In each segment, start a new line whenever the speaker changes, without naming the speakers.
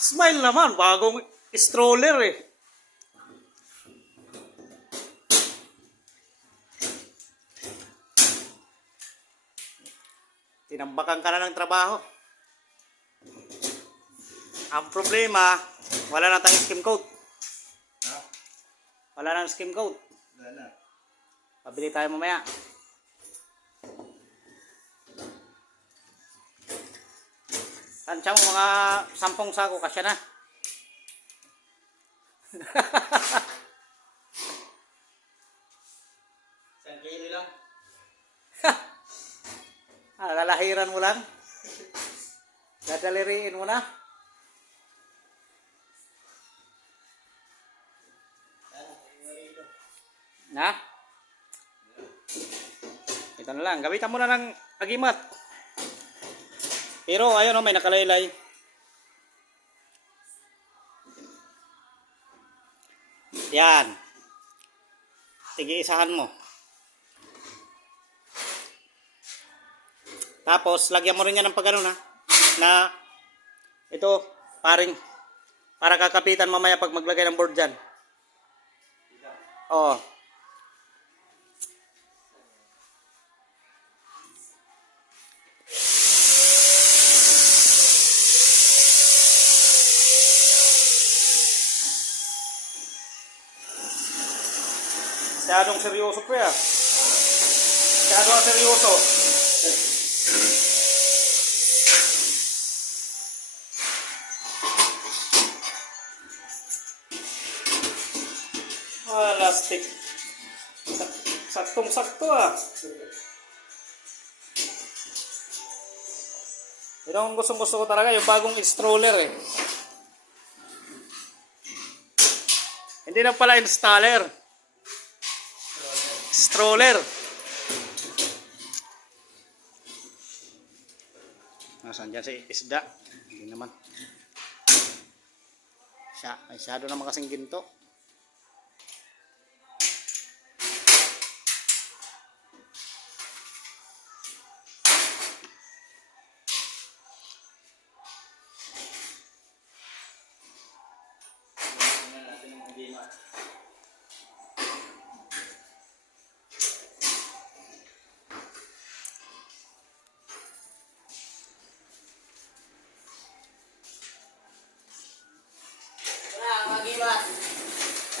Smile naman, bagong stroller eh. Tinambakan ka na ng trabaho. Ang problema, wala na tayong skim coat.
Ha?
Wala na skim coat.
Wala na.
Pabili tayo mamaya. Tansya mo mga sampung sako kasya na.
Isang kilo lang.
Ah, lalahiran mo lang. Dadaliriin mo na. Na? Ito na lang. Gamitan mo na ng agimat. Pero ayun oh, may nakalaylay. Yan. Tigi-isahan mo. Tapos, lagyan mo rin yan ng pagano na. Na, ito, paring, para kakapitan mamaya pag maglagay ng board dyan. Oo. Masyadong seryoso ko ya. Masyadong seryoso. Ah, lastik. Sak Saktong-sakto ah. Yun ang gustong gusto ko talaga, yung bagong stroller eh. Hindi na pala installer. Stroller. Nasaan dyan si isda? Hindi naman. Siya, masyado naman kasing ginto.
Tingnan natin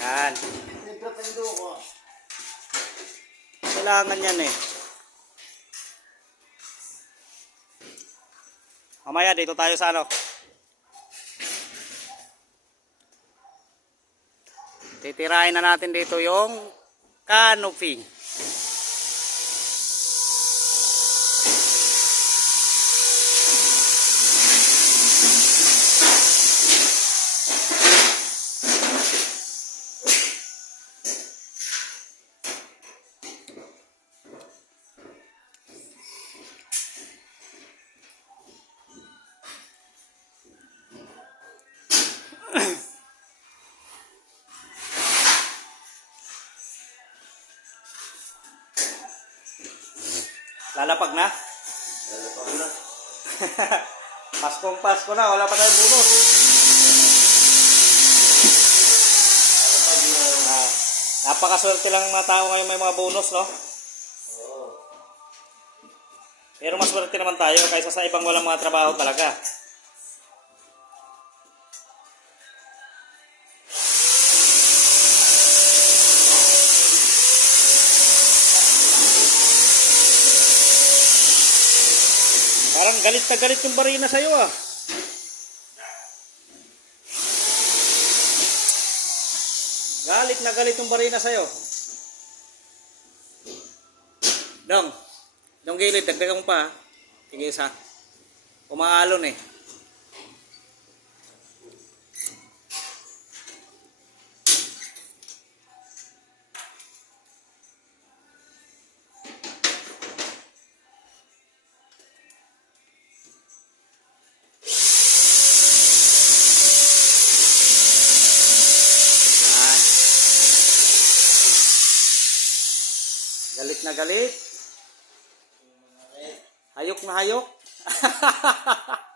Yan. Kailangan yan eh. Mamaya dito tayo sa ano. Titirahin na natin dito yung canopy. Lalapag na?
Lalapag na.
Paskong Pasko na, wala pa tayong bonus. Ah, napakaswerte lang ng mga tao ngayon may mga bonus, no?
Oo.
Pero mas swerte naman tayo kaysa sa ibang walang mga trabaho talaga. Parang galit na galit yung barina sa'yo ah. Galit na galit yung barina sa'yo. Dong, dong gilid, dagdagan mo pa. ah. Sige isa. Umaalon eh. Galit na galit. Hayok na hayok.